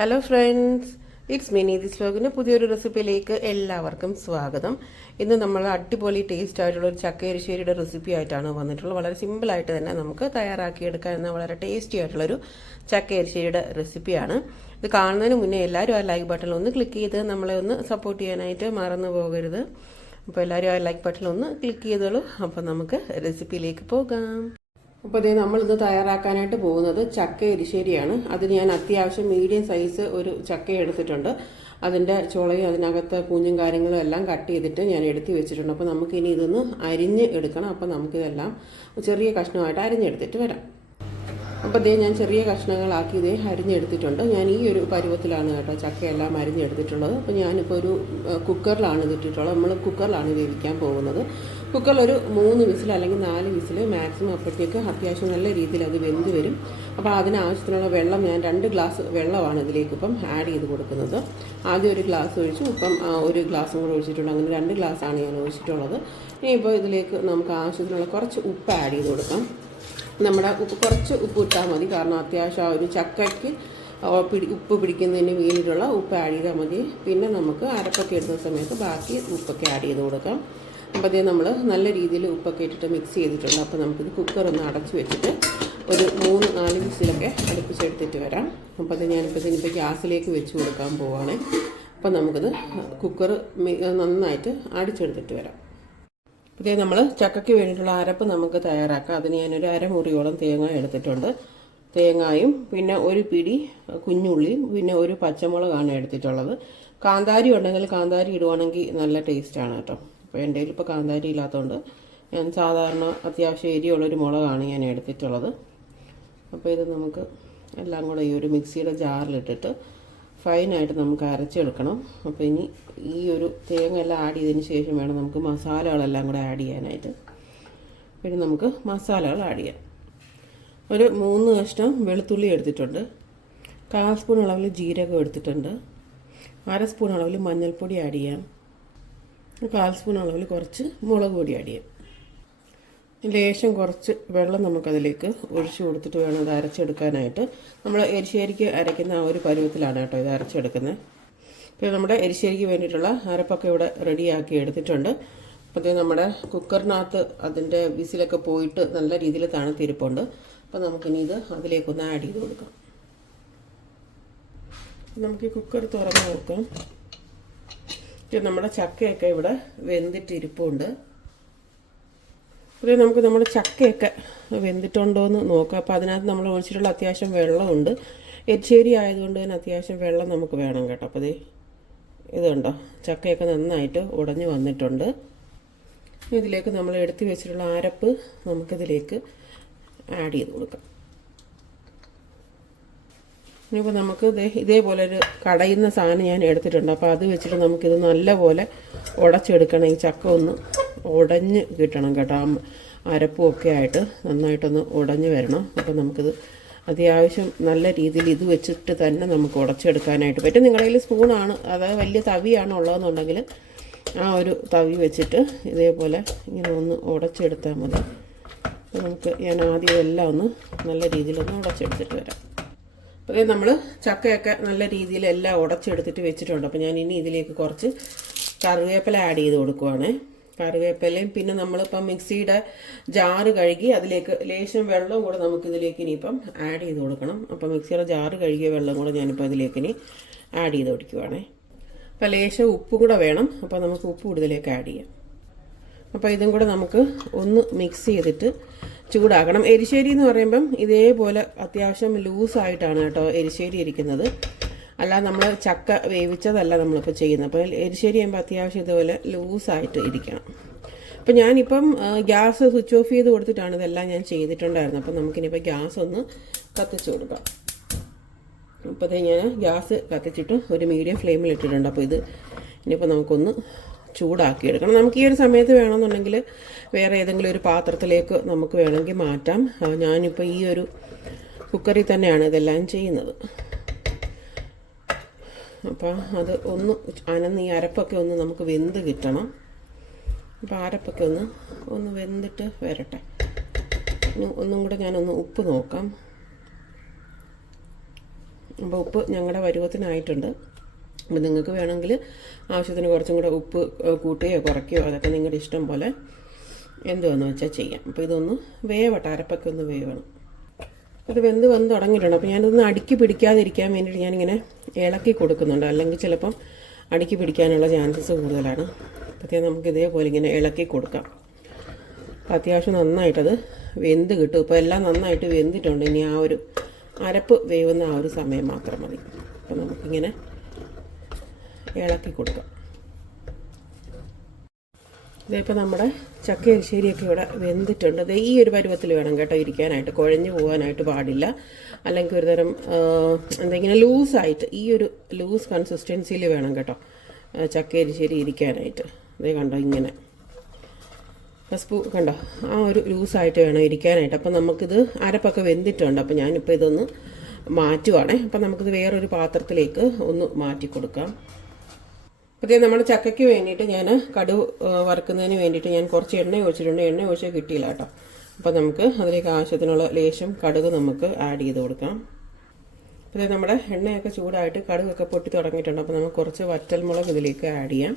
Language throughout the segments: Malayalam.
Hello friends it's Mini this വ്ലോഗിന്റെ പുതിയൊരു റെസിപ്പിയിലേക്ക് എല്ലാവർക്കും സ്വാഗതം. ഇന്ന് നമ്മൾ അടിപൊളി ടേസ്റ്റ് ആയിട്ടുള്ള ഒരു ചക്കയരിശ്ശേരിയുടെ റെസിപ്പി ആയിട്ടാണ് വന്നിട്ടുള്ളത്. വളരെ സിമ്പിളായിട്ട് തന്നെ നമുക്ക് തയ്യാറാക്കിയെടുക്കാൻ എന്ന വളരെ ടേസ്റ്റി ആയിട്ടുള്ളൊരു ചക്കയരിശ്ശേരിയുടെ റെസിപ്പിയാണ് ഇത് കാണുന്നതിന് മുന്നേ എല്ലാവരും ആ ലൈക്ക് ബട്ടണിൽ ഒന്ന് ക്ലിക്ക് ചെയ്ത് നമ്മളെ ഒന്ന് സപ്പോർട്ട് ചെയ്യാനായിട്ട് മറന്നു പോകരുത്. അപ്പോൾ എല്ലാവരും ആ ലൈക്ക് ബട്ടൺ ഒന്ന് ക്ലിക്ക് ചെയ്തോളൂ. അപ്പോൾ നമുക്ക് റെസിപ്പിയിലേക്ക് പോകാം. അപ്പോൾ ഇതേ നമ്മളിത് തയ്യാറാക്കാനായിട്ട് പോകുന്നത് ചക്ക എരിശ്ശേരിയാണ്. അത് ഞാൻ അത്യാവശ്യം മീഡിയം സൈസ് ഒരു ചക്ക എടുത്തിട്ടുണ്ട്. അതിന്റെ ചുളയും അതിനകത്ത് കുഞ്ഞും കാര്യങ്ങളും എല്ലാം കട്ട് ചെയ്തിട്ട് ഞാൻ എടുത്തു വെച്ചിട്ടുണ്ട്. അപ്പോൾ നമുക്കിനി ഇതൊന്ന് അരിഞ്ഞ് എടുക്കണം. അപ്പോൾ നമുക്കിതെല്ലാം ചെറിയ കഷ്ണമായിട്ട് അരിഞ്ഞെടുത്തിട്ട് വരാം. അപ്പോൾ ഇതേ ഞാൻ ചെറിയ കഷ്ണങ്ങളാക്കി ഇതേ അരിഞ്ഞെടുത്തിട്ടുണ്ട്. ഞാൻ ഈ ഒരു പരുവത്തിലാണ് കേട്ടോ ചക്കയെല്ലാം അരിഞ്ഞെടുത്തിട്ടുള്ളത്. അപ്പോൾ ഞാനിപ്പോൾ ഒരു കുക്കറിലാണ് ഇത് ഇട്ടിട്ടുള്ളത് നമ്മൾ കുക്കറിലാണ് വേവിക്കാൻ പോകുന്നത്. കുക്കറിൽ ഒരു മൂന്ന് വിസിൽ അല്ലെങ്കിൽ നാല് വിസിൽ മാക്സിമം അപ്പോഴത്തേക്ക് അത്യാവശ്യം നല്ല രീതിയിൽ അത് വെന്ത് വരും. അപ്പോൾ അതിനാവശ്യത്തിനുള്ള വെള്ളം ഞാൻ രണ്ട് ഗ്ലാസ് വെള്ളമാണ് ഇതിലേക്ക് ഇപ്പം ആഡ് ചെയ്ത് കൊടുക്കുന്നത്. ആദ്യം ഒരു ഗ്ലാസ് ഒഴിച്ചു. ഇപ്പം ഒരു ഗ്ലാസ് കൂടെ ഒഴിച്ചിട്ടുണ്ട്. അങ്ങനെ രണ്ട് ഗ്ലാസ്സാണ് ഞാൻ ഒഴിച്ചിട്ടുള്ളത്. ഇനി ഇനിയിപ്പോൾ ഇതിലേക്ക് നമുക്ക് ആവശ്യത്തിനുള്ള കുറച്ച് ഉപ്പ് ആഡ് ചെയ്ത് കൊടുക്കാം. നമ്മുടെ ഉപ്പ് കുറച്ച് ഉപ്പ് ഇട്ടാൽ മതി. കാരണം അത്യാവശ്യം ആ ഒരു ചക്കയ്ക്ക് പിടി ഉപ്പ് പിടിക്കുന്നതിന് വേണ്ടിയിട്ടുള്ള ഉപ്പ് ആഡ് ചെയ്താൽ മതി. പിന്നെ നമുക്ക് അരപ്പൊക്കെ ഇടുന്ന സമയത്ത് ബാക്കി ഉപ്പൊക്കെ ആഡ് ചെയ്ത് കൊടുക്കാം. അപ്പോൾ അതേ നമ്മൾ നല്ല രീതിയിൽ ഉപ്പൊക്കെ ഇട്ടിട്ട് മിക്സ് ചെയ്തിട്ടുണ്ട്. അപ്പോൾ നമുക്കിത് കുക്കർ ഒന്ന് അടച്ച് വെച്ചിട്ട് ഒരു മൂന്ന് നാല് വിസിലൊക്കെ അടുപ്പിച്ചെടുത്തിട്ട് വരാം. അപ്പോൾ അത് ഞാനിപ്പോൾ ഇതിനിപ്പോൾ ഗ്യാസിലേക്ക് വെച്ച് കൊടുക്കാൻ പോവുകയാണ് അപ്പോൾ നമുക്കിത് കുക്കർ നന്നായിട്ട് അടിച്ചെടുത്തിട്ട് വരാം. ഇതേ നമ്മൾ ചക്കയ്ക്ക് വേണ്ടിയിട്ടുള്ള അരപ്പ് നമുക്ക് തയ്യാറാക്കാം. അതിന് ഞാനൊരു അരമുറിയോളം തേങ്ങ എടുത്തിട്ടുണ്ട്. തേങ്ങായും പിന്നെ ഒരു പിടി കുഞ്ഞുള്ളിയും പിന്നെ ഒരു പച്ചമുളകാണ് എടുത്തിട്ടുള്ളത്. കാന്താരി ഉണ്ടെങ്കിൽ കാന്താരി ഇടുവാണെങ്കിൽ നല്ല ടേസ്റ്റാണ് കേട്ടോ. അപ്പോൾ എന്റെ കയ്യിൽ ഇപ്പോൾ കാന്താരി ഇല്ലാത്തതുകൊണ്ട് ഞാൻ സാധാരണ അത്യാവശ്യം എരിയുള്ളൊരു മുളകാണ് ഞാൻ എടുത്തിട്ടുള്ളത്. അപ്പോൾ ഇത് നമുക്ക് എല്ലാം കൂടെ ഈ ഒരു മിക്സിയുടെ ജാറിലിട്ടിട്ട് ഫൈനായിട്ട് നമുക്ക് അരച്ചെടുക്കണം. അപ്പോൾ ഇനി ഈ ഒരു തേങ്ങ എല്ലാം ആഡ് ചെയ്തതിന് ശേഷം വേണം നമുക്ക് മസാലകളെല്ലാം കൂടെ ആഡ് ചെയ്യാനായിട്ട്. പിന്നെ നമുക്ക് മസാലകൾ ആഡ് ചെയ്യാം. ഒരു മൂന്ന് കഷ്ണം വെളുത്തുള്ളി എടുത്തിട്ടുണ്ട്. കാൽ സ്പൂൺ അളവിൽ ജീരകം എടുത്തിട്ടുണ്ട്. അര സ്പൂൺ അളവിൽ മഞ്ഞൾപ്പൊടി ആഡ് ചെയ്യാം. കാൽ സ്പൂൺ അളവിൽ കുറച്ച് മുളക് പൊടി ആഡ് ചെയ്യാം. ലേശം കുറച്ച് വെള്ളം നമുക്കതിലേക്ക് ഒഴിച്ചു കൊടുത്തിട്ട് വേണം ഇത് അരച്ചെടുക്കാനായിട്ട്. നമ്മൾ എരിശ്ശേരിക്ക് അരയ്ക്കുന്ന ആ ഒരു പരുവത്തിലാണ് കേട്ടോ ഇത് അരച്ചെടുക്കുന്നത് പിന്നെ നമ്മുടെ എരിശ്ശേരിക്ക് വേണ്ടിയിട്ടുള്ള അരപ്പൊക്കെ ഇവിടെ റെഡിയാക്കി എടുത്തിട്ടുണ്ട്. അപ്പോൾ നമ്മുടെ കുക്കറിനകത്ത് അതിന്റെ വിസിലൊക്കെ പോയിട്ട് നല്ല രീതിയിൽ തണുത്തിരിപ്പുണ്ട്. അപ്പോൾ നമുക്കിനി ഇത് അതിലേക്കൊന്ന് ആഡ് ചെയ്ത് കൊടുക്കാം. നമുക്ക് ഈ കുക്കർ തുറന്ന് നോക്കാം. നമ്മുടെ ചക്കയൊക്കെ ഇവിടെ വെന്തിട്ടിരിപ്പുണ്ട്. അപ്പോൾ നമുക്ക് നമ്മുടെ ചക്കയൊക്കെ വെന്തിട്ടുണ്ടോ എന്ന് നോക്കാം. അപ്പോൾ അതിനകത്ത് നമ്മൾ ഒഴിച്ചിട്ടുള്ള അത്യാവശ്യം വെള്ളമുണ്ട്. എരിശ്ശേരി ആയതുകൊണ്ട് തന്നെ അത്യാവശ്യം വെള്ളം നമുക്ക് വേണം കേട്ടോ. അപ്പോൾ ഇത് ഇതുണ്ടോ ചക്കയൊക്കെ നന്നായിട്ട് ഉടഞ്ഞു വന്നിട്ടുണ്ട്. ഇതിലേക്ക് നമ്മൾ എടുത്തു വെച്ചിട്ടുള്ള അരപ്പ് നമുക്കിതിലേക്ക് ആഡ് ചെയ്ത് കൊടുക്കാം. ഇനിയിപ്പോൾ നമുക്ക് ഇതേ ഇതേപോലെ ഒരു കടയുന്ന സാധനം ഞാൻ എടുത്തിട്ടുണ്ട്. അപ്പോൾ അത് വെച്ചിട്ട് നമുക്കിത് നല്ലപോലെ ഉടച്ചെടുക്കണം. ഈ ചക്ക ഒന്ന് ഉടഞ്ഞ് കിട്ടണം കേട്ടോ. അരപ്പും ഒക്കെ ആയിട്ട് നന്നായിട്ടൊന്ന് ഉടഞ്ഞ് വരണം. അപ്പോൾ നമുക്കിത് അത്യാവശ്യം നല്ല രീതിയിൽ ഇത് വെച്ചിട്ട് തന്നെ നമുക്ക് ഉടച്ചെടുക്കാനായിട്ട് പറ്റും. നിങ്ങളുടെ കയ്യിൽ സ്പൂണാണ് അതായത് വലിയ തവിയാണ് ഉള്ളതെന്നുണ്ടെങ്കിൽ ആ ഒരു തവി വെച്ചിട്ട് ഇതേപോലെ ഇങ്ങനെ ഒന്ന് ഉടച്ചെടുത്താൽ മതി. നമുക്ക് ഞാൻ ആദ്യം എല്ലാം ഒന്ന് നല്ല രീതിയിലൊന്ന് ഉടച്ചെടുത്തിട്ട് വരാം. അപ്പോൾ നമ്മൾ ചക്കയൊക്കെ നല്ല രീതിയിൽ എല്ലാം ഉടച്ചെടുത്തിട്ട് വെച്ചിട്ടുണ്ട്. അപ്പോൾ ഞാൻ ഇനി ഇതിലേക്ക് കുറച്ച് കറിവേപ്പില ആഡ് ചെയ്ത് കൊടുക്കുവാണ്. കറിവേപ്പിലയും പിന്നെ നമ്മളിപ്പം മിക്സിയുടെ ജാറ് കഴുകി അതിലേക്ക് ലേശം വെള്ളം കൂടെ നമുക്ക് ഇതിലേക്ക് ഇനിയിപ്പം ആഡ് ചെയ്ത് കൊടുക്കണം. അപ്പം മിക്സിയുടെ ജാറ് കഴുകിയ വെള്ളം കൂടെ ഞാനിപ്പോൾ അതിലേക്ക് ഇനി ആഡ് ചെയ്ത് കൊടുക്കുവാണേ. അപ്പോൾ ലേശം ഉപ്പ് കൂടെ വേണം. അപ്പോൾ നമുക്ക് ഉപ്പ് കൂടുതലേക്ക് ആഡ് ചെയ്യാം. അപ്പോൾ ഇതും കൂടെ നമുക്ക് ഒന്ന് മിക്സ് ചെയ്തിട്ട് ചൂടാക്കണം. എരിശ്ശേരി എന്ന് പറയുമ്പം ഇതേപോലെ അത്യാവശ്യം ലൂസായിട്ടാണ് കേട്ടോ എരിശ്ശേരി ഇരിക്കുന്നത്. അല്ല നമ്മൾ ചക്ക വേവിച്ചതല്ല നമ്മളിപ്പോൾ ചെയ്യുന്നത്. അപ്പോൾ എരിശ്ശേരി ചെയ്യുമ്പോൾ അത്യാവശ്യം ഇതുപോലെ ലൂസായിട്ട് ഇരിക്കണം. അപ്പോൾ ഞാനിപ്പം ഗ്യാസ് സ്വിച്ച് ഓഫ് ചെയ്ത് കൊടുത്തിട്ടാണ് ഇതെല്ലാം ഞാൻ ചെയ്തിട്ടുണ്ടായിരുന്നത്. അപ്പോൾ നമുക്കിനിപ്പോൾ ഗ്യാസ് ഒന്ന് കത്തിച്ച് കൊടുക്കാം. അപ്പോൾ ഞാൻ ഗ്യാസ് കത്തിച്ചിട്ട് ഒരു മീഡിയം ഫ്ലെയിമിൽ ഇട്ടിട്ടുണ്ട്. അപ്പോൾ ഇത് ഇനിയിപ്പോൾ നമുക്കൊന്ന് ചൂടാക്കി എടുക്കണം. നമുക്ക് ഈ ഒരു സമയത്ത് വേണമെന്നുണ്ടെങ്കിൽ വേറെ ഏതെങ്കിലും ഒരു പാത്രത്തിലേക്ക് നമുക്ക് വേണമെങ്കിൽ മാറ്റാം. ഞാനിപ്പോൾ ഈ ഒരു കുക്കറിൽ തന്നെയാണ് ഇതെല്ലാം ചെയ്യുന്നത്. അപ്പോൾ അത് ഒന്ന് അനന്ന് ഈ അരപ്പൊക്കെ ഒന്ന് നമുക്ക് വെന്ത് കിട്ടണം. അപ്പോൾ അരപ്പൊക്കെ ഒന്ന് ഒന്ന് വെന്തിട്ട് വരട്ടെ. ഒന്നും കൂടെ ഞാനൊന്ന് ഉപ്പ് നോക്കാം. അപ്പോൾ ഉപ്പ് ഞങ്ങളുടെ പരുവത്തിനായിട്ടുണ്ട്. അപ്പോൾ നിങ്ങൾക്ക് വേണമെങ്കിൽ ആവശ്യത്തിന് കുറച്ചും കൂടെ ഉപ്പ് കൂട്ടുകയോ കുറയ്ക്കുകയോ അതൊക്കെ നിങ്ങളുടെ ഇഷ്ടം പോലെ എന്തുവാന്ന് വെച്ചാൽ ചെയ്യാം. അപ്പോൾ ഇതൊന്ന് വേവട്ടെ അരപ്പൊക്കെ ഒന്ന് വേവണം. അത് വെന്ത് വന്ന് തുടങ്ങിയിട്ടുണ്ട്. അപ്പോൾ ഞാനിതൊന്ന് അടുക്കി പിടിക്കാതിരിക്കാൻ വേണ്ടിയിട്ട് ഞാനിങ്ങനെ ഇളക്കി കൊടുക്കുന്നുണ്ട്. അല്ലെങ്കിൽ ചിലപ്പം അടുക്കി പിടിക്കാനുള്ള ചാൻസസ് കൂടുതലാണ്. അപ്പോഴത്തേ നമുക്ക് ഇതേപോലെ ഇങ്ങനെ ഇളക്കി കൊടുക്കാം. അപ്പോൾ അത്യാവശ്യം നന്നായിട്ടത് വെന്ത് കിട്ടും. ഇപ്പോൾ എല്ലാം നന്നായിട്ട് വെന്തിട്ടുണ്ട്. ഇനി ആ ഒരു അരപ്പ് വേവുന്ന ആ ഒരു സമയം മാത്രം മതി. അപ്പോൾ നമുക്കിങ്ങനെ ഇളക്കി കൊടുക്കാം. ഇതിപ്പോൾ നമ്മുടെ ചക്ക എരിശ്ശേരിയൊക്കെ ഇവിടെ വെന്തിട്ടുണ്ട്. ഇത് ഈ ഒരു പരുവത്തിൽ വേണം കേട്ടോ ഇരിക്കാനായിട്ട്. കുഴഞ്ഞു പോകാനായിട്ട് പാടില്ല. അല്ലെങ്കിൽ ഒരുതരം എന്തെങ്കിലും ലൂസായിട്ട് ഈ ഒരു ലൂസ് കൺസിസ്റ്റൻസിയിൽ വേണം കേട്ടോ ചക്ക എരിശ്ശേരി ഇരിക്കാനായിട്ട്. ഇതേ കണ്ടോ ഇങ്ങനെ. സ്പൂ കണ്ടോ? ആ ഒരു ലൂസായിട്ട് വേണം ഇരിക്കാനായിട്ട്. അപ്പം നമുക്കിത് അരപ്പൊക്കെ വെന്തിട്ടുണ്ട്. അപ്പം ഞാനിപ്പോൾ ഇതൊന്ന് മാറ്റുവാണേ. അപ്പം നമുക്കിത് വേറൊരു പാത്രത്തിലേക്ക് ഒന്ന് മാറ്റി കൊടുക്കാം അപ്പോൾ നമ്മുടെ ചക്കയ്ക്ക് വേണ്ടിയിട്ട് ഞാൻ കടു വറുക്കുന്നതിന് വേണ്ടിയിട്ട് ഞാൻ കുറച്ച് എണ്ണ ഒഴിച്ചിട്ടുണ്ട്. എണ്ണ ഒഴിച്ചാൽ കിട്ടിയില്ല കേട്ടോ. അപ്പോൾ നമുക്ക് അതിലേക്ക് ആവശ്യത്തിനുള്ള ലേശം കടുക് നമുക്ക് ആഡ് ചെയ്ത് കൊടുക്കാം. അപ്പോൾ നമ്മുടെ എണ്ണയൊക്കെ ചൂടായിട്ട് കടുകൊക്കെ പൊട്ടി തുടങ്ങിയിട്ടുണ്ട്. അപ്പോൾ നമുക്ക് കുറച്ച് വറ്റൽമുളക് ഇതിലേക്ക് ആഡ് ചെയ്യാം.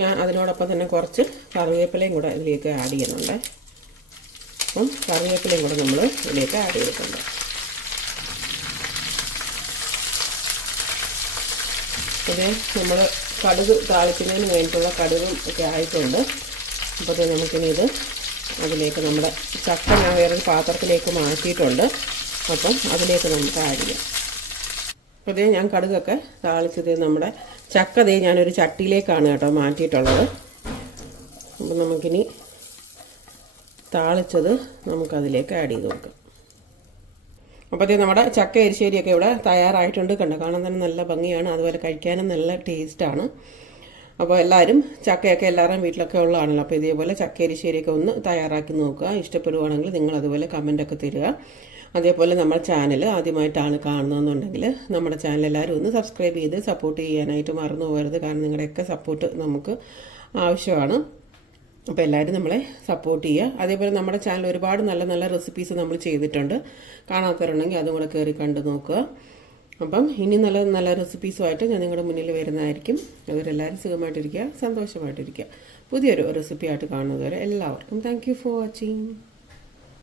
ഞാൻ അതിനോടൊപ്പം തന്നെ കുറച്ച് കറിവേപ്പിലയും കൂടെ ഇതിലേക്ക് ആഡ് ചെയ്യുന്നുണ്ട്. അപ്പം കറിവേപ്പിലയും കൂടെ നമ്മൾ ഇതിലേക്ക് ആഡ് ചെയ്തിട്ടുണ്ട്. ഇത് നമ്മൾ കടുക് താളിക്കുന്നതിന് വേണ്ടിയിട്ടുള്ള കടുകും ഒക്കെ ആയിട്ടുണ്ട്. അപ്പോൾ നമുക്കിനി ഇത് അതിലേക്ക് നമ്മുടെ ചക്ക ഞാൻ വേറൊരു പാത്രത്തിലേക്ക് മാറ്റിയിട്ടുണ്ട്. അപ്പം അതിലേക്ക് നമുക്ക് ആഡ് ചെയ്യാം. അപ്പോൾ ഞാൻ കടുകൊക്കെ താളിച്ചത് നമ്മുടെ ചക്ക ദേ ഞാനൊരു ചട്ടിയിലേക്കാണ് കേട്ടോ മാറ്റിയിട്ടുള്ളത്. അപ്പം നമുക്കിനി താളിച്ചത് നമുക്കതിലേക്ക് ആഡ് ചെയ്ത് കൊടുക്കാം. അപ്പോഴത്തേ നമ്മുടെ ചക്ക എരിശ്ശേരിയൊക്കെ ഇവിടെ തയ്യാറായിട്ടുണ്ട് കണ്ടോ? കാണാൻ തന്നെ നല്ല ഭംഗിയാണ്. അതുപോലെ കഴിക്കാനും നല്ല ടേസ്റ്റാണ്. അപ്പോൾ എല്ലാവരും ചക്കയൊക്കെ എല്ലാവരും വീട്ടിലൊക്കെ ഉള്ളതാണല്ലോ. അപ്പോൾ ഇതേപോലെ ചക്ക എരിശ്ശേരിയൊക്കെ ഒന്ന് തയ്യാറാക്കി നോക്കുക. ഇഷ്ടപ്പെടുവാണെങ്കിൽ നിങ്ങൾ അതുപോലെ കമന്റൊക്കെ തരിക. അതേപോലെ നമ്മുടെ ചാനൽ ആദ്യമായിട്ടാണ് കാണുന്നതെന്നുണ്ടെങ്കിൽ നമ്മുടെ ചാനൽ എല്ലാവരും ഒന്ന് സബ്സ്ക്രൈബ് ചെയ്ത് സപ്പോർട്ട് ചെയ്യാനായിട്ട് മറന്നു പോകരുത്. കാരണം നിങ്ങളുടെയൊക്കെ സപ്പോർട്ട് നമുക്ക് ആവശ്യമാണ്. അപ്പോൾ എല്ലാവരും നമ്മളെ സപ്പോർട്ട് ചെയ്യുക. അതേപോലെ നമ്മുടെ ചാനൽ ഒരുപാട് നല്ല നല്ല റെസിപ്പീസ് നമ്മൾ ചെയ്തിട്ടുണ്ട്. കാണാത്തവരുണ്ടെങ്കിൽ അതും കൂടെ കയറി കണ്ടു നോക്കുക. അപ്പം ഇനി നല്ല നല്ല റെസിപ്പീസുമായിട്ട് ഞാൻ നിങ്ങളുടെ മുന്നിൽ വരുന്നതായിരിക്കും. അവരെല്ലാവരും സുഖമായിട്ടിരിക്കുക സന്തോഷമായിട്ടിരിക്കുക. പുതിയൊരു റെസിപ്പിയായിട്ട് കാണുന്നതുവരെ എല്ലാവർക്കും താങ്ക് ഫോർ വാച്ചിങ്